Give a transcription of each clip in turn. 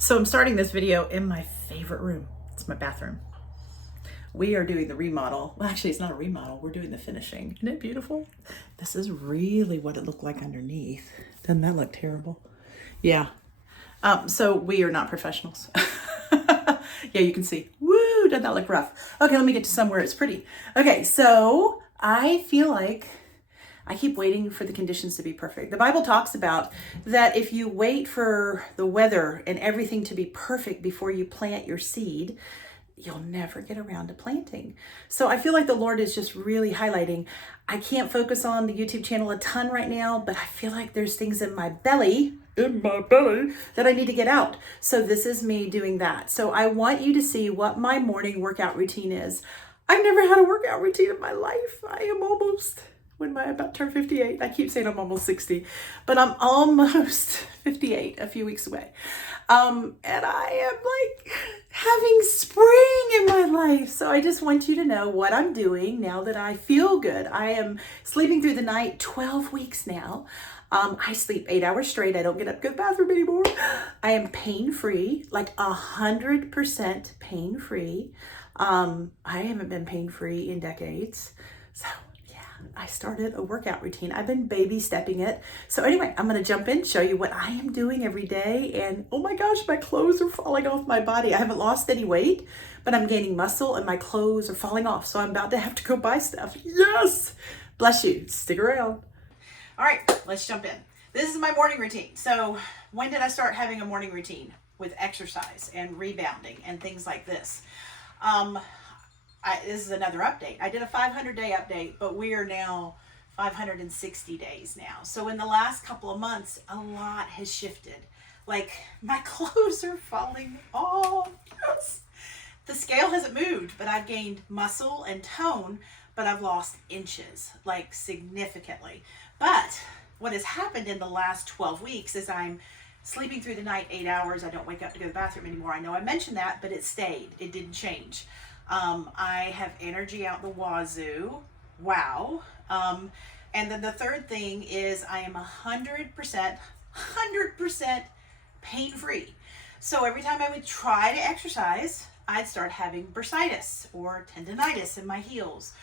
So I'm starting this video in my favorite room. It's my bathroom. We are doing the remodel. Well, actually, it's not a remodel. We're doing the finishing. Isn't it beautiful? This is really what it looked like underneath. Doesn't that look terrible? Yeah. So we are not professionals. Yeah, you can see. Woo, doesn't that look rough? Okay, let me get to somewhere it's pretty. Okay, so I feel like I keep waiting for the conditions to be perfect. The Bible talks about that if you wait for the weather and everything to be perfect before you plant your seed, you'll never get around to planting. So I feel like the Lord is just really highlighting. I can't focus on the YouTube channel a ton right now, but I feel like there's things in my belly that I need to get out. So this is me doing that. So I want you to see what my morning workout routine is. I've never had a workout routine in my life. I am almost, when I about turn 58, I keep saying I'm almost 60, but I'm almost 58, a few weeks away. And I am like having spring in my life. So I just want you to know what I'm doing now that I feel good. I am sleeping through the night 12 weeks now. I sleep 8 hours straight. I don't get up to go to the bathroom anymore. I am pain-free, like 100% pain-free. I haven't been pain-free in decades. So I started a workout routine. I've been baby stepping it. So anyway, I'm going to jump in, show you what I am doing every day. And oh my gosh, my clothes are falling off my body. I haven't lost any weight, but I'm gaining muscle and my clothes are falling off. So I'm about to have to go buy stuff. Yes. Bless you. Stick around. All right, let's jump in. This is my morning routine. So when did I start having a morning routine with exercise and rebounding and things like this? This is another update. I did a 500-day update, but we are now 560 days now. So in the last couple of months, a lot has shifted. Like my clothes are falling off. Yes. The scale hasn't moved, but I've gained muscle and tone, but I've lost inches, like significantly. But what has happened in the last 12 weeks is I'm sleeping through the night 8 hours. I don't wake up to go to the bathroom anymore. I know I mentioned that, but it stayed. It didn't change. I have energy out the wazoo. Wow. And then the third thing is I am 100% pain-free. So every time I would try to exercise, I'd start having bursitis or tendonitis in my heels.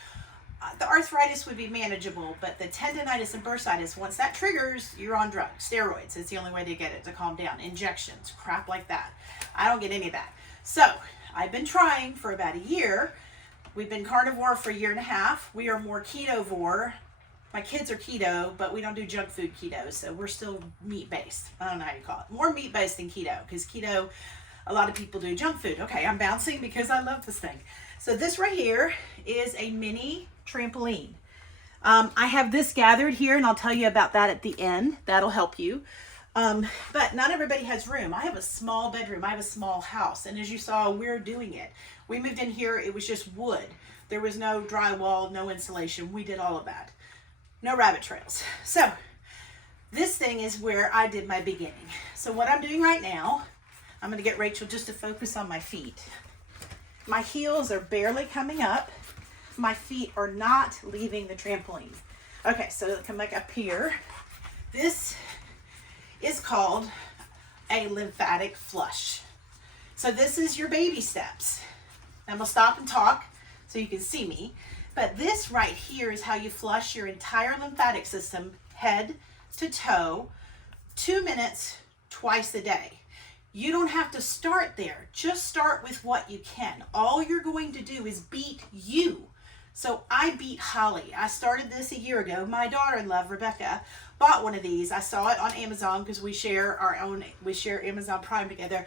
The arthritis would be manageable, but the tendonitis and bursitis, once that triggers, you're on drugs, steroids. It's the only way to get it to calm down. Injections, crap like that. I don't get any of that. So I've been trying for about a year. We've been carnivore for a year and a half. We are more ketovore. My kids are keto, but we don't do junk food keto, so we're still meat-based. I don't know how you call it. More meat-based than keto, because keto, a lot of people do junk food. Okay, I'm bouncing because I love this thing. So this right here is a mini trampoline. I have this gathered here, and I'll tell you about that at the end. That'll help you. But not everybody has room. I have a small bedroom. I have a small house. And as you saw, we're doing it. We moved in here. It was just wood. There was no drywall, no insulation. We did all of that. No rabbit trails. So this thing is where I did my beginning. So what I'm doing right now, I'm going to get Rachel just to focus on my feet. My heels are barely coming up. My feet are not leaving the trampoline. Okay, so come back up here. This is called a lymphatic flush. So this is your baby steps. I'm gonna stop and talk so you can see me. But this right here is how you flush your entire lymphatic system, head to toe, 2 minutes, twice a day. You don't have to start there. Just start with what you can. All you're going to do is beat you. So I beat Holly. I started this a year ago. My daughter-in-law, Rebecca, bought one of these. I saw it on Amazon because we share Amazon Prime together.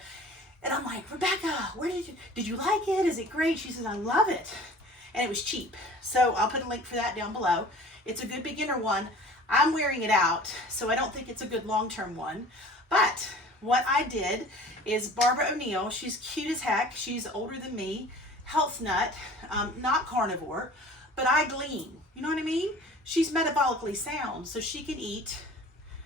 And I'm like, Rebecca, where did you like it? Is it great? She said, I love it. And it was cheap. So I'll put a link for that down below. It's a good beginner one. I'm wearing it out, so I don't think it's a good long-term one. But what I did is Barbara O'Neill, she's cute as heck. She's older than me, health nut, not carnivore, but I glean. You know what I mean? She's metabolically sound, so she can eat.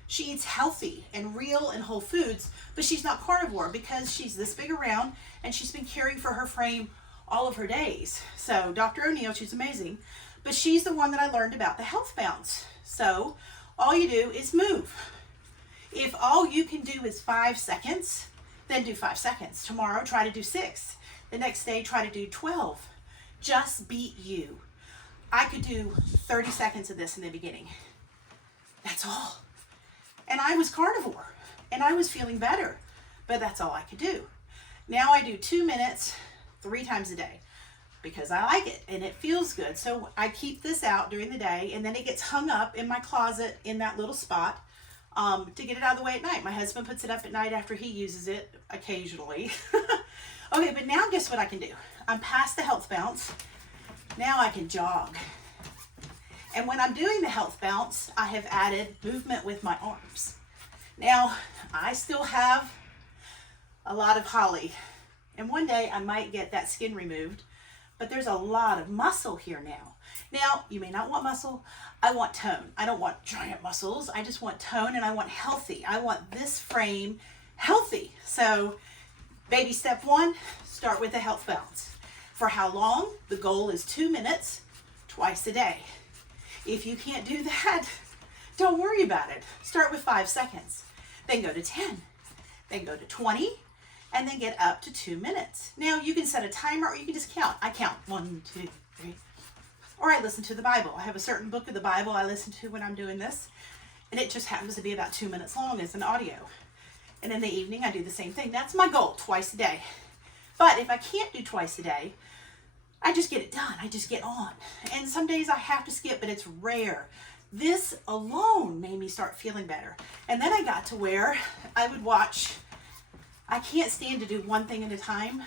She eats healthy and real and whole foods, but she's not carnivore because she's this big around and she's been caring for her frame all of her days. So Dr. O'Neill, she's amazing, but she's the one that I learned about the health bounce. So all you do is move. If all you can do is 5 seconds, then do 5 seconds. Tomorrow, try to do 6. The next day, try to do 12. Just beat you. I could do 30 seconds of this in the beginning. That's all. And I was carnivore, and I was feeling better, but that's all I could do. Now I do 2 minutes 3 times a day because I like it and it feels good. So I keep this out during the day, and then it gets hung up in my closet in that little spot to get it out of the way at night. My husband puts it up at night after he uses it occasionally. Okay, but now guess what I can do? I'm past the health bounce. Now I can jog. And when I'm doing the health bounce, I have added movement with my arms. Now, I still have a lot of holly, and one day I might get that skin removed, but there's a lot of muscle here now. Now, you may not want muscle. I want tone. I don't want giant muscles. I just want tone, and I want healthy. I want this frame healthy. So, baby step 1, start with a health bounce. For how long? The goal is 2 minutes, twice a day. If you can't do that, don't worry about it. Start with 5 seconds, then go to 10, then go to 20, and then get up to 2 minutes. Now you can set a timer or you can just count. I count 1, 2, 3, or I listen to the Bible. I have a certain book of the Bible I listen to when I'm doing this, and it just happens to be about 2 minutes long as an audio. And in the evening, I do the same thing. That's my goal, twice a day. But if I can't do twice a day, I just get it done. I just get on. And some days I have to skip, but it's rare. This alone made me start feeling better. And then I got to where I would watch. I can't stand to do one thing at a time,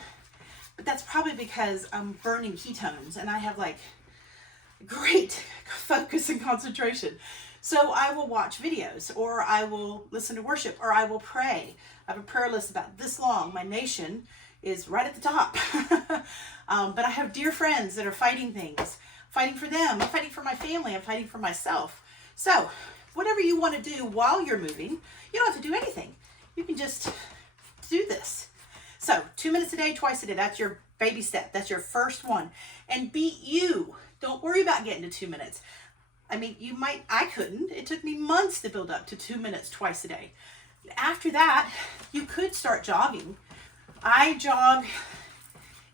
but that's probably because I'm burning ketones and I have like great focus and concentration. So I will watch videos, or I will listen to worship, or I will pray. I have a prayer list about this long. My nation is right at the top. But I have dear friends that are fighting things, fighting for them. I'm fighting for my family. I'm fighting for myself. So whatever you want to do while you're moving, you don't have to do anything. You can just do this. So 2 minutes a day, twice a day. That's your baby step. That's your first one. And beat you. Don't worry about getting to 2 minutes. I mean, I couldn't. It took me months to build up to 2 minutes twice a day. After that, you could start jogging. I jog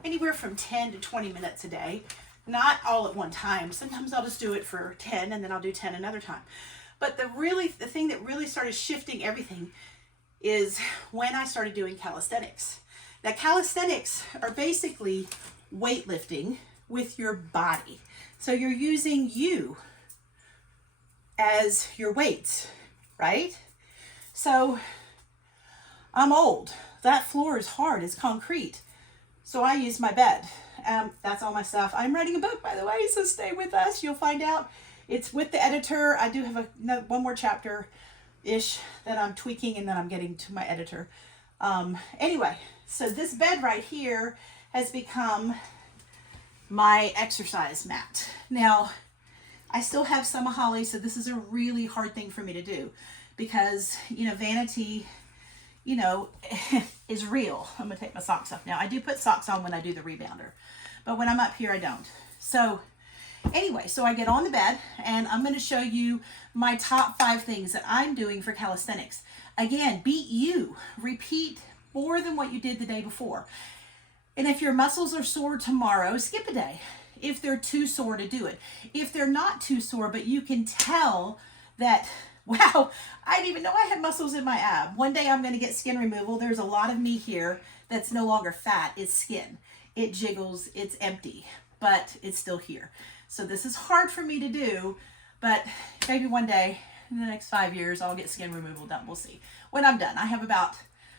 anywhere from 10 to 20 minutes a day, not all at one time. Sometimes I'll just do it for 10 and then I'll do 10 another time. But the thing that really started shifting everything is when I started doing calisthenics. Now, calisthenics are basically weightlifting with your body. So you're using you as your weights, right? So I'm old. That floor is hard, it's concrete. So I use my bed. That's all my stuff. I'm writing a book, by the way, so stay with us. You'll find out. It's with the editor. I do have one more chapter-ish that I'm tweaking, and then I'm getting to my editor. Anyway, so this bed right here has become my exercise mat. Now, I still have some of Holly, so this is a really hard thing for me to do because, vanity, is real. I'm going to take my socks off now. I do put socks on when I do the rebounder, but when I'm up here, I don't. So anyway, so I get on the bed and I'm going to show you my top 5 things that I'm doing for calisthenics. Again, beat you. Repeat more than what you did the day before. And if your muscles are sore tomorrow, skip a day if they're too sore to do it. If they're not too sore, but you can tell that, wow, I didn't even know I had muscles in my ab. One day I'm going to get skin removal. There's a lot of me here that's no longer fat. It's skin. It jiggles. It's empty, but it's still here. So this is hard for me to do, but maybe one day in the next 5 years, I'll get skin removal done. We'll see. When I'm done, I have about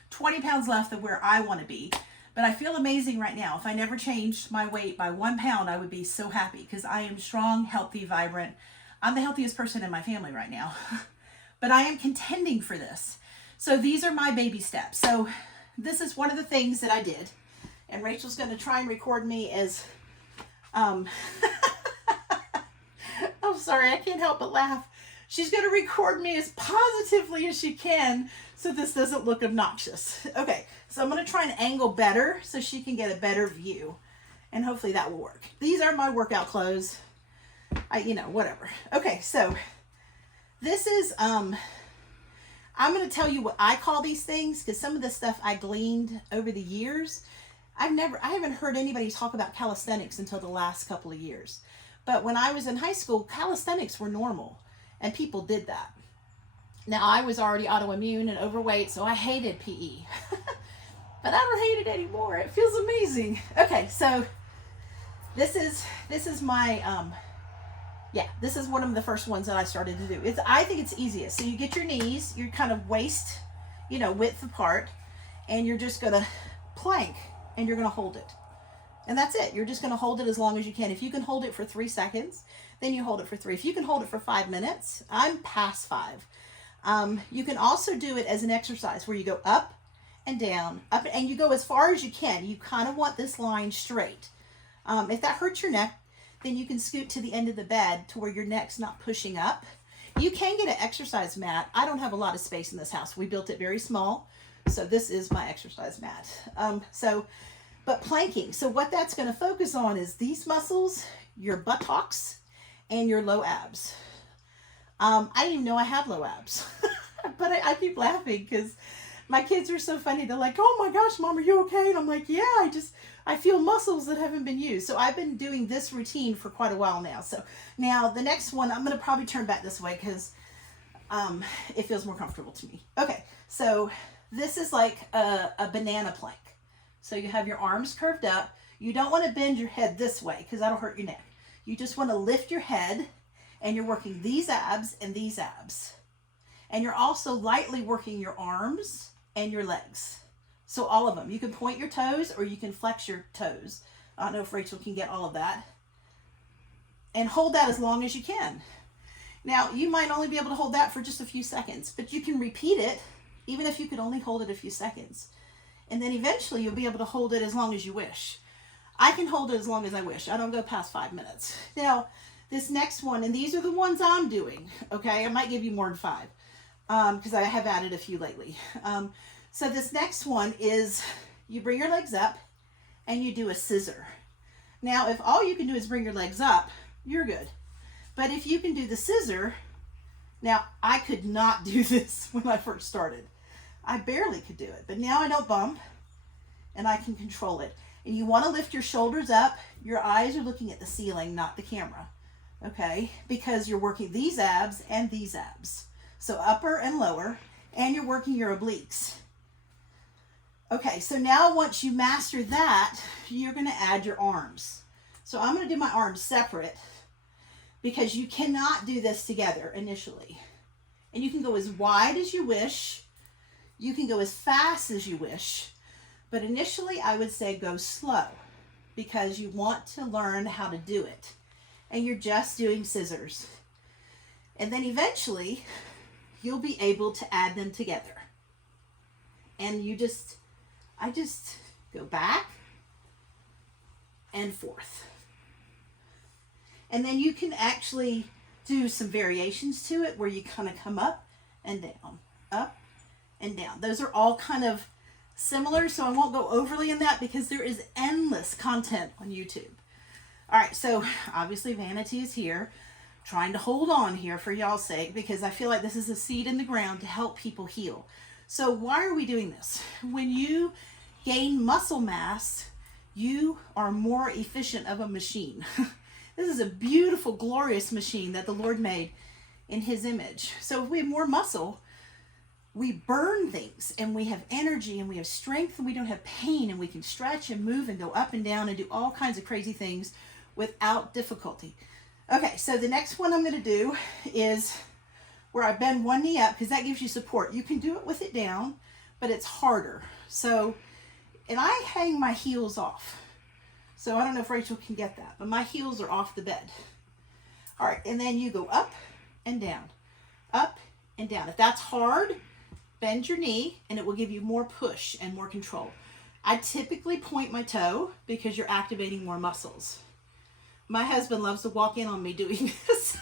20 pounds left of where I want to be, but I feel amazing right now. If I never changed my weight by 1 pound, I would be so happy because I am strong, healthy, vibrant. I'm the healthiest person in my family right now, but I am contending for this. So these are my baby steps. So this is one of the things that I did, and Rachel's going to try and record me as, I'm sorry, I can't help but laugh. She's going to record me as positively as she can so this doesn't look obnoxious. Okay, so I'm going to try and angle better so she can get a better view, and hopefully that will work. These are my workout clothes. Whatever. Okay, so this is, I'm going to tell you what I call these things, because some of the stuff I gleaned over the years, I haven't heard anybody talk about calisthenics until the last couple of years. But when I was in high school, calisthenics were normal and people did that. Now, I was already autoimmune and overweight, so I hated PE. But I don't hate it anymore. It feels amazing. Okay, so this is my this is one of the first ones that I started to do. I think it's easiest. So you get your knees, you're kind of waist, width apart, and you're just gonna plank and you're gonna hold it. And that's it. You're just gonna hold it as long as you can. If you can hold it for 3 seconds, then you hold it for 3. If you can hold it for 5 minutes, I'm past 5. You can also do it as an exercise where you go up and down, up, and you go as far as you can. You kind of want this line straight. If that hurts your neck, then you can scoot to the end of the bed to where your neck's not pushing up. You can get an exercise mat. I don't have a lot of space in this house. We built it very small, so this is my exercise mat. But planking, so what that's going to focus on is these muscles, your buttocks, and your low abs. I didn't even know I had low abs, but I keep laughing because my kids are so funny. They're like, "Oh my gosh, Mom, are you okay?" And I'm like, "Yeah, I feel muscles that haven't been used." So I've been doing this routine for quite a while now. So now the next one, I'm going to probably turn back this way because it feels more comfortable to me. Okay, so this is like a banana plank. So you have your arms curved up. You don't want to bend your head this way because that'll hurt your neck. You just want to lift your head, and you're working these abs and these abs. And you're also lightly working your arms and your legs. So all of them. You can point your toes or you can flex your toes. I don't know if Rachel can get all of that. And hold that as long as you can. Now, you might only be able to hold that for just a few seconds, but you can repeat it even if you could only hold it a few seconds. And then eventually you'll be able to hold it as long as you wish. I can hold it as long as I wish. I don't go past 5 minutes. Now, this next one, and these are the ones I'm doing, okay? I might give you more than 5 because I have added a few lately. So this next one is you bring your legs up and you do a scissor. Now, if all you can do is bring your legs up, you're good. But if you can do the scissor, now I could not do this when I first started. I barely could do it, but now I don't bump and I can control it. And you want to lift your shoulders up. Your eyes are looking at the ceiling, not the camera, okay? Because you're working these abs and these abs. So upper and lower, and you're working your obliques. Okay, so now once you master that, you're going to add your arms. So I'm going to do my arms separate because you cannot do this together initially. And you can go as wide as you wish. You can go as fast as you wish. But initially, I would say go slow because you want to learn how to do it. And you're just doing scissors. And then eventually, you'll be able to add them together. And I just go back and forth. And then you can actually do some variations to it where you kind of come up and down, up and down. Those are all kind of similar, so I won't go overly in that because there is endless content on YouTube. All right, so obviously Vanity is here, trying to hold on here for y'all's sake because I feel like this is a seed in the ground to help people heal. So why are we doing this? When you gain muscle mass, you are more efficient of a machine. This is a beautiful, glorious machine that the Lord made in His image. So if we have more muscle, we burn things and we have energy and we have strength and we don't have pain and we can stretch and move and go up and down and do all kinds of crazy things without difficulty. Okay, so the next one I'm going to do is where I bend one knee up because that gives you support. You can do it with it down, but it's harder. So, and I hang my heels off. So I don't know if Rachel can get that, but my heels are off the bed. All right, and then you go up and down, up and down. If that's hard, bend your knee and it will give you more push and more control. I typically point my toe because you're activating more muscles. My husband loves to walk in on me doing this.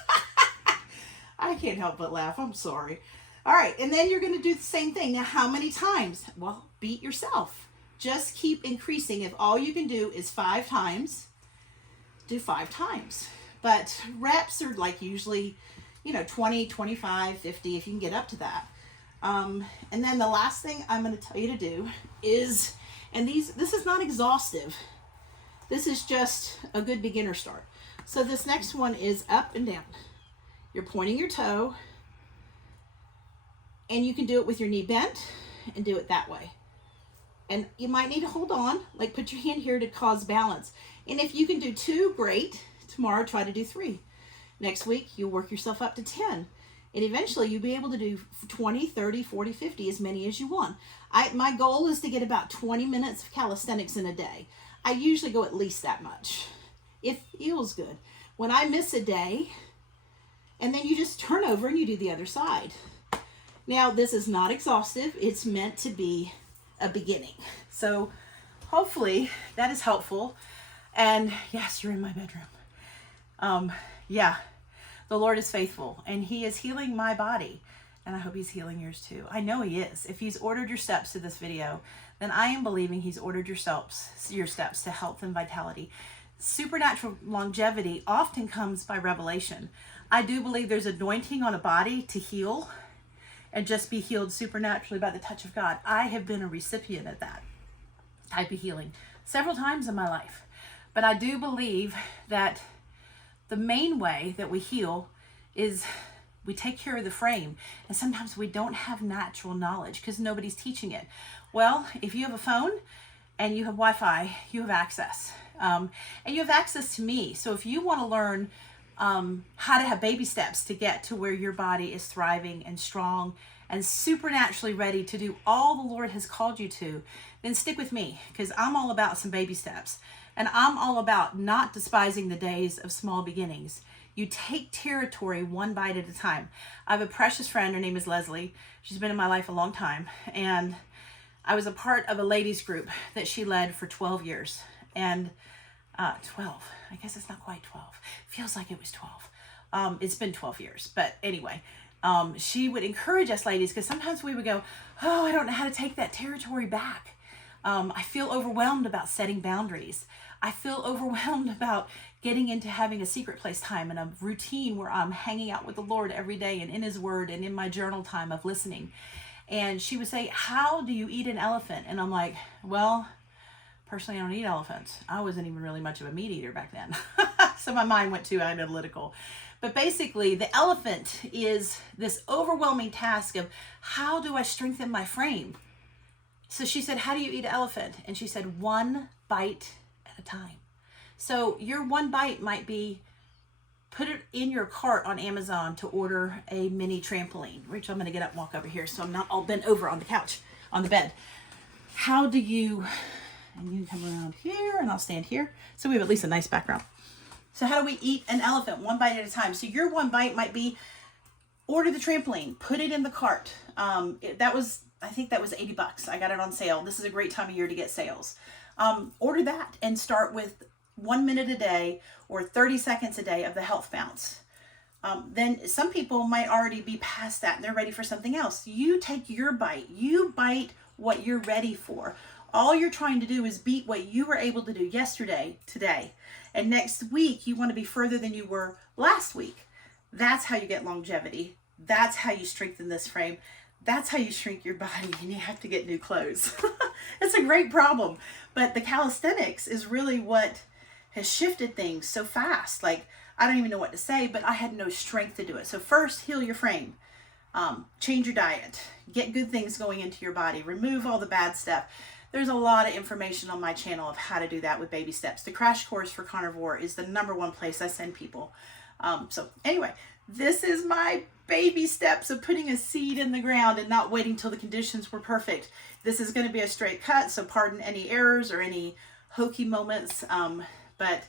I can't help but laugh. I'm sorry. All right, and then you're going to do the same thing. Now, how many times? Well, beat yourself. Just keep increasing. If all you can do is 5 times, do 5 times. But reps are like usually, 20, 25, 50, if you can get up to that. And then the last thing I'm going to tell you to do is, and this is not exhaustive. This is just a good beginner start. So this next one is up and down. You're pointing your toe, and you can do it with your knee bent and do it that way. And you might need to hold on, like put your hand here to cause balance. And if you can do 2, great. Tomorrow, try to do 3. Next week, you'll work yourself up to 10. And eventually, you'll be able to do 20, 30, 40, 50, as many as you want. My goal is to get about 20 minutes of calisthenics in a day. I usually go at least that much. It feels good. When I miss a day, and then you just turn over and you do the other side. Now, this is not exhaustive. It's meant to be a beginning. So hopefully that is helpful. And yes, you're in my bedroom. Yeah, the Lord is faithful, and he is healing my body, and I hope he's healing yours too. I know he is. If he's ordered your steps to this video, then I am believing he's ordered your steps to health and vitality. Supernatural longevity often comes by revelation. I do believe there's anointing on a body to heal and just be healed supernaturally by the touch of God. I have been a recipient of that type of healing several times in my life. But I do believe that the main way that we heal is we take care of the frame. And sometimes we don't have natural knowledge because nobody's teaching it. Well, if you have a phone and you have Wi-Fi, you have access. And you have access to me. So if you want to learn how to have baby steps to get to where your body is thriving and strong and supernaturally ready to do all the Lord has called you to, then stick with me, because I'm all about some baby steps. And I'm all about not despising the days of small beginnings. You take territory one bite at a time. I have a precious friend. Her name is Leslie. She's been in my life a long time. And I was a part of a ladies group that she led for 12 years. And 12, I guess it's not quite 12. Feels like it was 12. It's been 12 years. But anyway, she would encourage us ladies, because sometimes we would go, oh, I don't know how to take that territory back. I feel overwhelmed about setting boundaries. I feel overwhelmed about getting into having a secret place time and a routine where I'm hanging out with the Lord every day and in his word and in my journal time of listening. And she would say, how do you eat an elephant? And I'm like, well, personally, I don't eat elephants. I wasn't even really much of a meat eater back then. So my mind went too analytical. But basically, the elephant is this overwhelming task of how do I strengthen my frame? So she said, how do you eat an elephant? And she said, 1 bite at a time. So your 1 bite might be, put it in your cart on Amazon to order a mini trampoline. Rachel, I'm going to get up and walk over here so I'm not all bent over on the couch, on the bed. How do you, and you can come around here and I'll stand here. So we have at least a nice background. So how do we eat an elephant 1 bite at a time? So your 1 bite might be, order the trampoline, put it in the cart. I think that was $80. I got it on sale. This is a great time of year to get sales. Order that and start with 1 minute a day or 30 seconds a day of the health bounce. Then some people might already be past that and they're ready for something else. You take your bite. You bite what you're ready for. All you're trying to do is beat what you were able to do yesterday, today. And next week, you want to be further than you were last week. That's how you get longevity. That's how you strengthen this frame. That's how you shrink your body, and you have to get new clothes. It's a great problem. But the calisthenics is really what has shifted things so fast. Like, I don't even know what to say, but I had no strength to do it. So first, heal your frame. Change your diet. Get good things going into your body. Remove all the bad stuff. There's a lot of information on my channel of how to do that with baby steps. The crash course for carnivore is the #1 place I send people. So anyway, this is my baby steps of putting a seed in the ground and not waiting till the conditions were perfect. This is going to be a straight cut, so pardon any errors or any hokey moments, but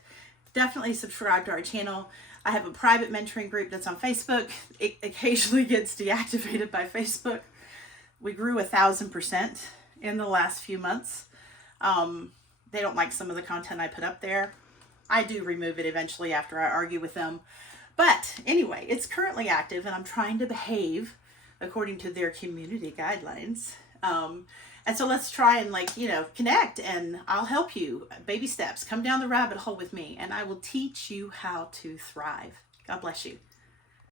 definitely subscribe to our channel. I have a private mentoring group that's on Facebook. It occasionally gets deactivated by Facebook. We grew 1,000% in the last few months. They don't like some of the content I put up there. I do remove it eventually after I argue with them. But anyway, it's currently active and I'm trying to behave according to their community guidelines. And so let's try and connect, and I'll help you. Baby steps. Come down the rabbit hole with me and I will teach you how to thrive. God bless you.